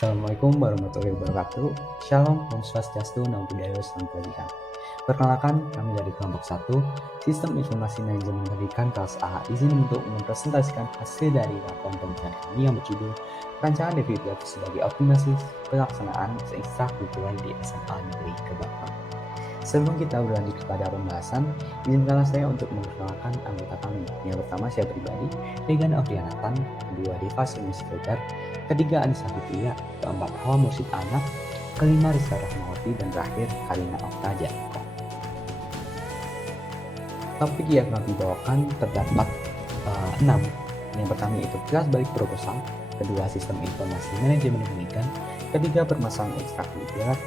Assalamualaikum warahmatullahi wabarakatuh. Shalom, Om Swastiastu, Namo Buddhaya, Salam Kebajikan. Perkenalkan, kami dari kelompok 1, Sistem Informasi Manajemen Pendidikan kelas A, izin untuk mempresentasikan hasil dari laporan penelitian kami yang berjudul Rancangan Defibril sebagai optimasi pelaksanaan ekstrakurikuler di SMA Negeri Kebakar. Sebelum kita berlanjut kepada pembahasan, izinkanlah saya untuk memperkenalkan anggota kami. Yang pertama saya pribadi, Regan Afrianatan, kedua Deva Sumiskegar, ketiga Anissa Fitria, keempat Hawa Mursid Anak, kelima Rizka Rahmawati, dan terakhir Karina Oktaja. Topik yang kami bawakan terdapat 6. Yang pertama yaitu kelas balik proposal, kedua sistem informasi manajemen pendidikan, ketiga permasalahan ekstrakurikuler,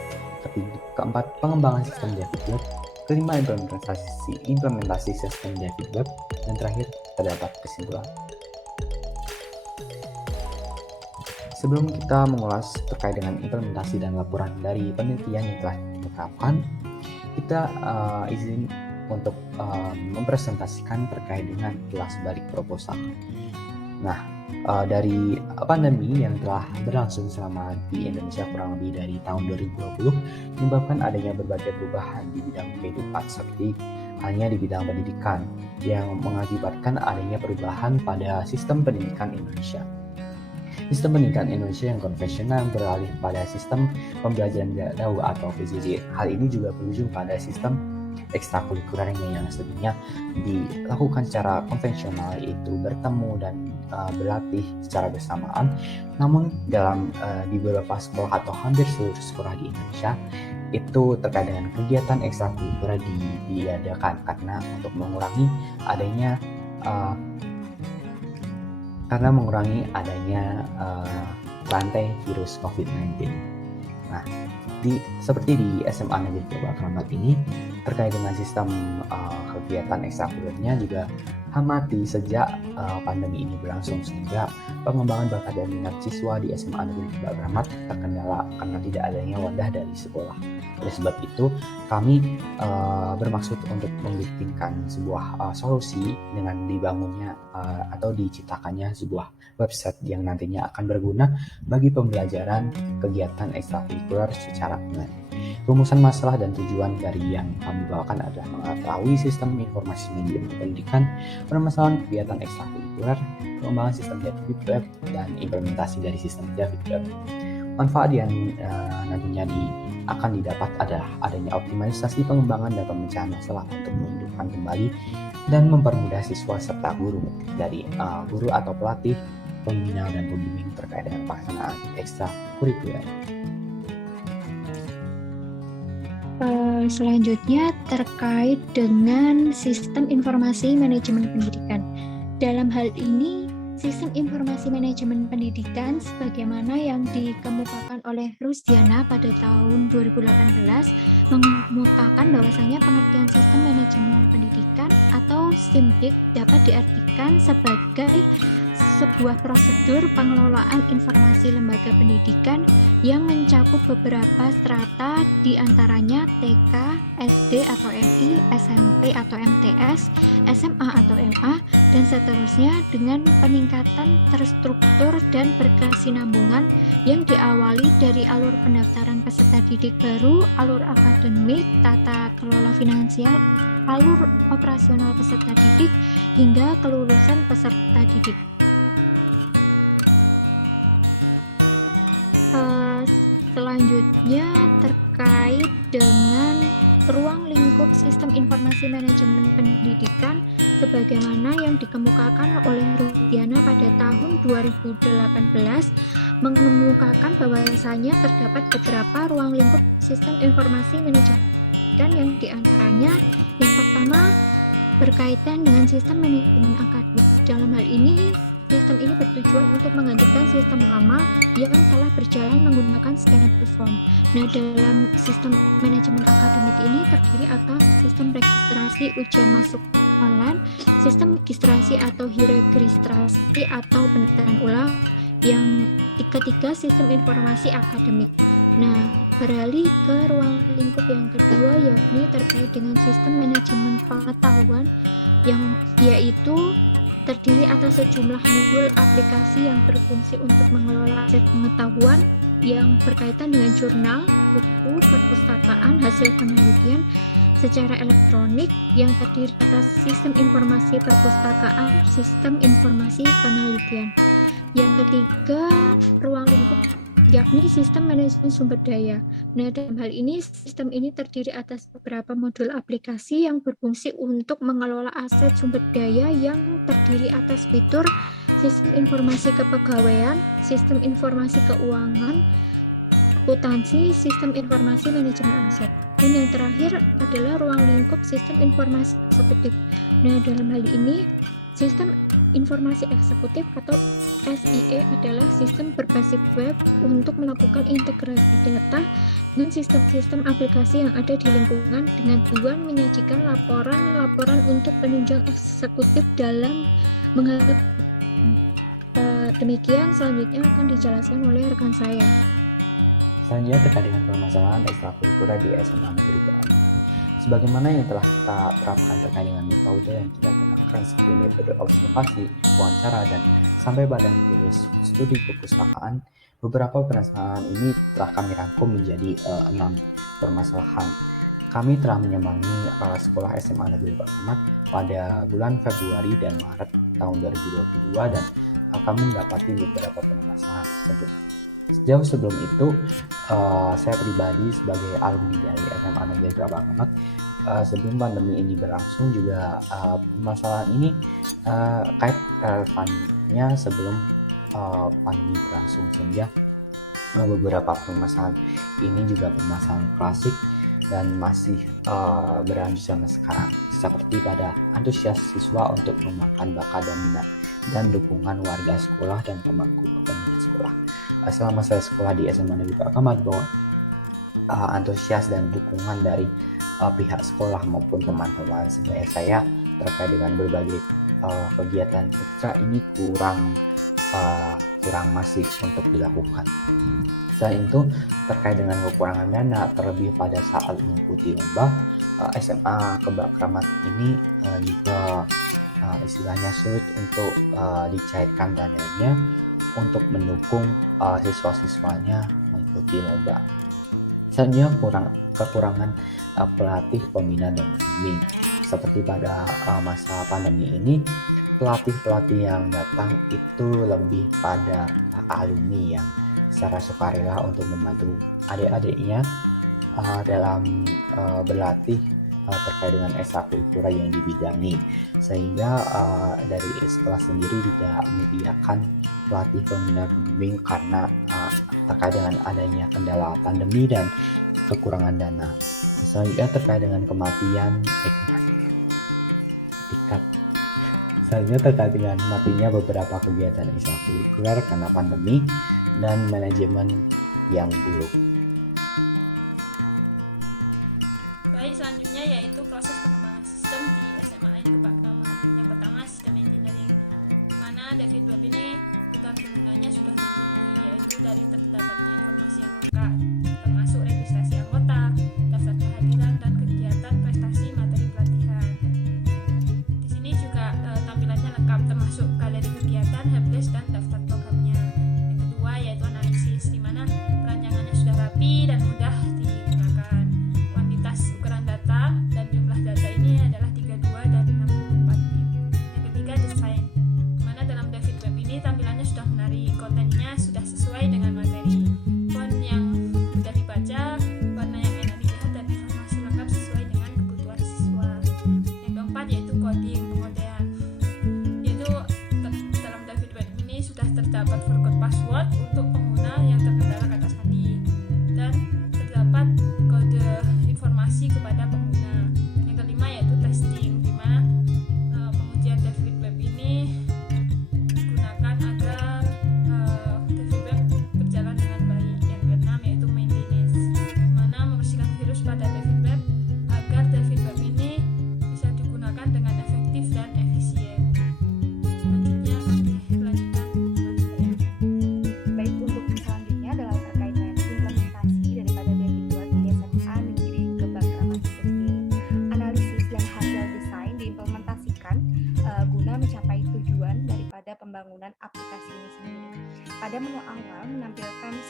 keempat pengembangan sistem Javid Web, kelima implementasi sistem Javid Web, dan terakhir terdapat kesimpulan. Sebelum kita mengulas terkait dengan implementasi dan laporan dari penelitian yang telah ditetapkan, kita izin untuk mempresentasikan terkait dengan kelas balik proposal. Nah, dari pandemi yang telah berlangsung selama di Indonesia kurang lebih dari tahun 2020 menyebabkan adanya berbagai perubahan di bidang kehidupan seperti halnya di bidang pendidikan yang mengakibatkan adanya perubahan pada sistem pendidikan Indonesia. Sistem pendidikan Indonesia yang konvensional beralih pada sistem pembelajaran jarak jauh atau PJJ. Hal ini juga berujung pada sistem ekstrakurikuler yang sebelumnya dilakukan secara konvensional, yaitu bertemu dan berlatih secara bersamaan. Namun di beberapa sekolah atau hampir seluruh sekolah di Indonesia itu terkait dengan kegiatan ekstrakurikuler diadakan karena untuk mengurangi adanya rantai virus COVID-19. Nah, seperti di SMA Negeri Kebakar ini terkait dengan sistem kegiatan ekstrakurikulernya juga mati sejak pandemi ini berlangsung, sehingga pengembangan bakat dan minat siswa di SMA Negeri Kebakar terkendala karena tidak adanya wadah dari sekolah. Oleh sebab itu, kami bermaksud untuk membikinkan sebuah solusi dengan dibangunnya atau diciptakannya sebuah website yang nantinya akan berguna bagi pembelajaran kegiatan ekstrakurikuler secara online. Rumusan masalah dan tujuan dari yang kami bawakan adalah mengetahui sistem informasi manajemen pendidikan, permasalahan kegiatan ekstrakurikuler, pengembangan sistem Javid Web, dan implementasi dari sistem Javid Web. Manfaat yang nantinya akan didapat adalah adanya optimalisasi pengembangan dan pemecahan masalah untuk menghidupkan kembali dan mempermudah siswa serta guru, dari guru atau pelatih, pembina, dan pembimbing terkait dengan pelaksanaan ekstrakurikuler. Selanjutnya terkait dengan sistem informasi manajemen pendidikan. Dalam hal ini, sistem informasi manajemen pendidikan sebagaimana yang dikemukakan oleh Rusdiana pada tahun 2018 mengemukakan bahwasanya pengertian sistem manajemen pendidikan atau SIMPIK dapat diartikan sebagai sebuah prosedur pengelolaan informasi lembaga pendidikan yang mencakup beberapa strata, diantaranya TK, SD atau MI, SMP atau MTS, SMA atau MA, dan seterusnya, dengan peningkatan terstruktur dan berkesinambungan yang diawali dari alur pendaftaran peserta didik baru, alur akademik, tata kelola finansial, alur operasional peserta didik, hingga kelulusan peserta didik. Selanjutnya terkait dengan ruang lingkup sistem informasi manajemen pendidikan sebagaimana yang dikemukakan oleh Rudiana pada tahun 2018 mengemukakan bahwasanya terdapat beberapa ruang lingkup sistem informasi manajemen pendidikan yang diantaranya yang pertama berkaitan dengan sistem manajemen akademik. Dalam hal ini sistem ini bertujuan untuk menggantikan sistem lama yang telah berjalan menggunakan scanner form. Nah, dalam sistem manajemen akademik ini terdiri atas sistem registrasi ujian masuk online, sistem registrasi atau hiregistrasi atau pendaftaran ulang, yang ketiga sistem informasi akademik. Nah, beralih ke ruang lingkup yang kedua yakni terkait dengan sistem manajemen pengetahuan yang yaitu terdiri atas sejumlah modul aplikasi yang berfungsi untuk mengelola aset pengetahuan yang berkaitan dengan jurnal, buku, perpustakaan, hasil penelitian secara elektronik yang terdiri atas sistem informasi perpustakaan, sistem informasi penelitian. Yang ketiga, ruang lingkup yakni sistem manajemen sumber daya. Nah, dalam hal ini, sistem ini terdiri atas beberapa modul aplikasi yang berfungsi untuk mengelola aset sumber daya yang terdiri atas fitur sistem informasi kepegawaian, sistem informasi keuangan, akuntansi, sistem informasi manajemen aset. Dan yang terakhir adalah ruang lingkup sistem informasi eksekutif. Nah, dalam hal ini, sistem informasi eksekutif atau SIE adalah sistem berbasis web untuk melakukan integrasi data dengan sistem-sistem aplikasi yang ada di lingkungan dengan tujuan menyajikan laporan-laporan untuk penunjang eksekutif dalam menghadapi. Demikian selanjutnya akan dijelaskan oleh rekan saya. Selanjutnya terkait dengan permasalahan ekstrakurikuler di SMA Negeri Bakamat. Sebagaimana yang telah kita terapkan terkait dengan metode yang kita gunakan seperti metode observasi, wawancara, dan sampai pada metode studi perpustakaan, beberapa permasalahan ini telah kami rangkum menjadi 6 permasalahan. Kami telah menyambangi sekolah SMA Negeri Bakamat pada bulan Februari dan Maret tahun 2022 dan kami mendapati beberapa permasalahan tersebut. Sejauh sebelum itu, saya pribadi sebagai alumni dari SMA Negeri Bakamat, sebelum pandemi ini berlangsung juga permasalahan ini kait relevannya sebelum pandemi berlangsung, sehingga beberapa permasalahan ini juga permasalahan klasik dan masih berlanjut sampai sekarang, seperti pada antusias siswa untuk mengembangkan bakat dan minat dan dukungan warga sekolah dan pemangku kepentingan sekolah. Selama saya sekolah di SMA Negeri Bakamat, bahwa antusias dan dukungan dari pihak sekolah maupun teman-teman sebaya saya terkait dengan berbagai kegiatan ekstra ini kurang masif untuk dilakukan. Selain itu, terkait dengan kekurangan dana, terlebih pada saat mengikuti lomba, SMA Bakamat ini juga istilahnya sulit untuk dicairkan dananya untuk mendukung siswa-siswanya mengikuti lomba. Selanjutnya kekurangan pelatih pembina dan pembimbing. Seperti pada masa pandemi ini, pelatih-pelatih yang datang itu lebih pada alumni yang secara sukarela untuk membantu adik-adiknya dalam berlatih terkait dengan ekstrakurikuler yang dibidangi, sehingga dari sekolah sendiri tidak menyediakan pelatih pembina pembimbing karena terkait dengan adanya kendala pandemi dan kekurangan dana. Selanjutnya terkait dengan matinya beberapa kegiatan ekstrakurikuler karena pandemi dan manajemen yang buruk. Baik, selanjutnya yaitu proses pengembangan sistem di SMA Negeri Bakamat. Yang pertama, sistem engineering, di mana David Web ini kebutuhan penggunanya sudah terpenuhi, yaitu dari terdapatnya informasi yang lengkap, termasuk registrasi anggota, daftar kehadiran, dan kegiatan prestasi materi pelatihan. Di sini juga tampilannya lengkap, termasuk galeri kegiatan, helpdesk, dan daftar programnya. Yang kedua yaitu analisis, di mana perancangannya sudah rapi dan mudah digunakan. Kuantitas ukuran data dan jumlah data ini adalah 32 dan 64 bit. Yang ketiga, desain, di mana dalam David Web ini tampilannya sudah menarik, kontennya sudah sesuai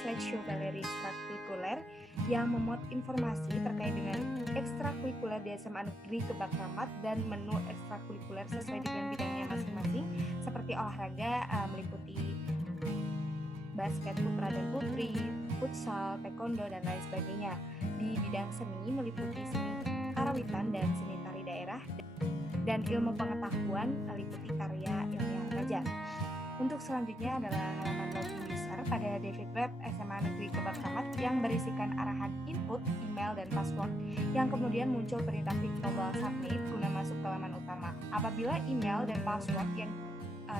slideshow galeri ekstrakurikuler yang memuat informasi terkait dengan ekstrakurikuler di SMA Negeri Kebak Ramat dan menu ekstrakurikuler sesuai dengan bidangnya masing-masing, seperti olahraga meliputi basket putra dan putri, futsal, taekwondo, dan lain sebagainya. Di bidang seni meliputi seni karawitan dan seni tari daerah, dan ilmu pengetahuan meliputi karya ilmiah remaja. Untuk selanjutnya adalah halaman login user pada David Web SMA Negeri Kebak Ramat yang berisikan arahan input, email, dan password yang kemudian muncul perintah klik tombol submit guna masuk ke halaman utama. Apabila email dan password yang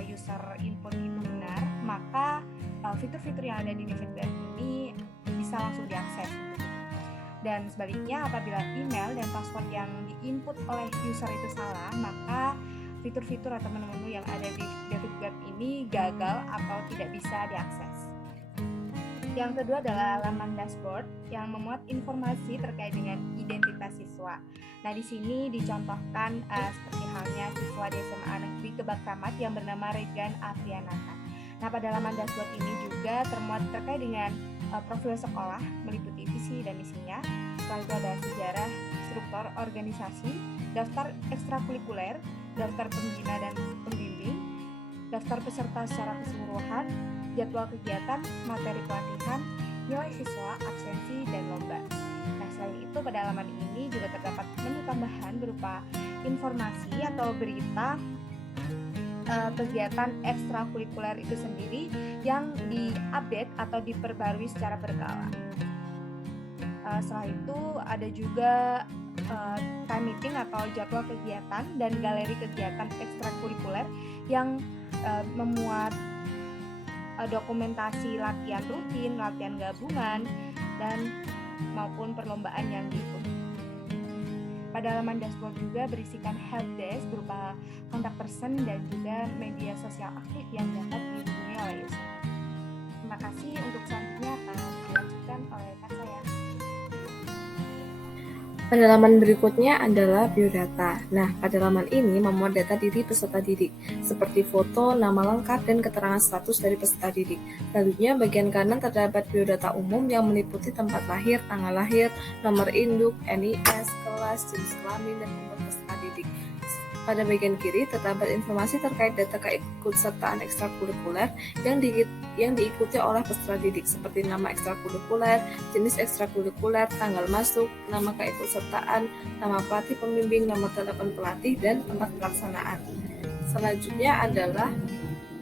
user input itu benar, maka fitur-fitur yang ada di David Web ini bisa langsung diakses. Dan sebaliknya, apabila email dan password yang diinput oleh user itu salah, maka fitur-fitur atau menu-menu yang ada di David Web ini gagal atau tidak bisa diakses. Yang kedua adalah halaman dashboard yang memuat informasi terkait dengan identitas siswa. Nah, di sini dicontohkan seperti halnya siswa di SMA Negeri Kebak Ramat yang bernama Regan Afrianata. Nah, pada halaman dashboard ini juga termuat terkait dengan profil sekolah, meliputi visi dan misinya. Setelah itu ada sejarah, struktur organisasi, daftar ekstrakurikuler, daftar pembina dan pembimbing, daftar peserta secara keseluruhan, jadwal kegiatan, materi pelatihan, nilai siswa, absensi, dan lomba. Nah, selain itu pada halaman ini juga terdapat menu tambahan berupa informasi atau berita kegiatan ekstrakurikuler itu sendiri yang diupdate atau diperbarui secara berkala. Setelah itu ada juga time meeting atau jadwal kegiatan dan galeri kegiatan ekstrakurikuler yang memuat dokumentasi latihan rutin, latihan gabungan, dan maupun perlombaan yang diikuti. Pada halaman dashboard juga berisikan helpdesk berupa kontak person dan juga media sosial aktif yang dapat dihubungi oleh user. Terima kasih. Untuk selanjutnya akan dilanjutkan oleh Kak saya. Pada halaman berikutnya adalah biodata. Nah, pada halaman ini memuat data diri peserta didik, seperti foto, nama lengkap, dan keterangan status dari peserta didik. Selanjutnya, bagian kanan terdapat biodata umum yang meliputi tempat lahir, tanggal lahir, nomor induk, NIS, kelas, jenis kelamin, dan umur peserta didik. Pada bagian kiri terdapat informasi terkait data keikutsertaan ekstrakurikuler yang diikuti oleh peserta didik, seperti nama ekstrakurikuler, jenis ekstrakurikuler, tanggal masuk, nama keikutsertaan, nama pelatih pembimbing, nomor telepon pelatih, dan tempat pelaksanaan. Selanjutnya adalah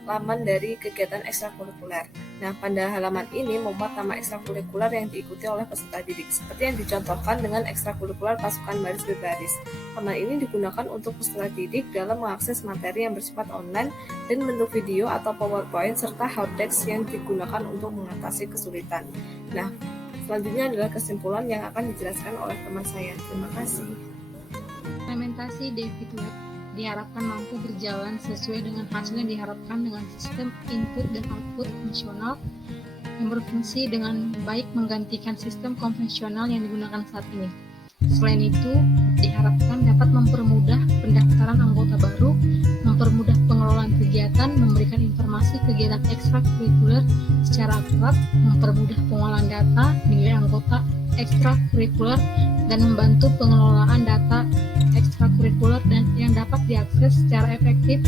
laman dari kegiatan ekstrakurikuler. Nah, pada halaman ini memuat nama ekstrakurikuler yang diikuti oleh peserta didik, seperti yang dicontohkan dengan ekstrakurikuler pasukan baris berbaris. Laman ini digunakan untuk peserta didik dalam mengakses materi yang bersifat online dan bentuk video atau PowerPoint serta helpdesk yang digunakan untuk mengatasi kesulitan. Nah, selanjutnya adalah kesimpulan yang akan dijelaskan oleh teman saya. Terima kasih. Implementasi David Web diharapkan mampu berjalan sesuai dengan hasil yang diharapkan dengan sistem input dan output fungsional yang berfungsi dengan baik menggantikan sistem konvensional yang digunakan saat ini. Selain itu, diharapkan dapat mempermudah pendaftaran anggota baru, mempermudah pengelolaan kegiatan, memberikan informasi kegiatan ekstrakurikuler secara akurat, mempermudah pengolahan data, nilai anggota ekstrakurikuler, dan membantu pengelolaan data ekstrakurikuler dan yang dapat diakses secara efektif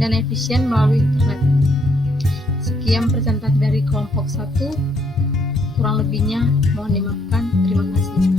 dan efisien melalui internet. Sekian presentasi dari kelompok 1, kurang lebihnya mohon dimaafkan. Terima kasih.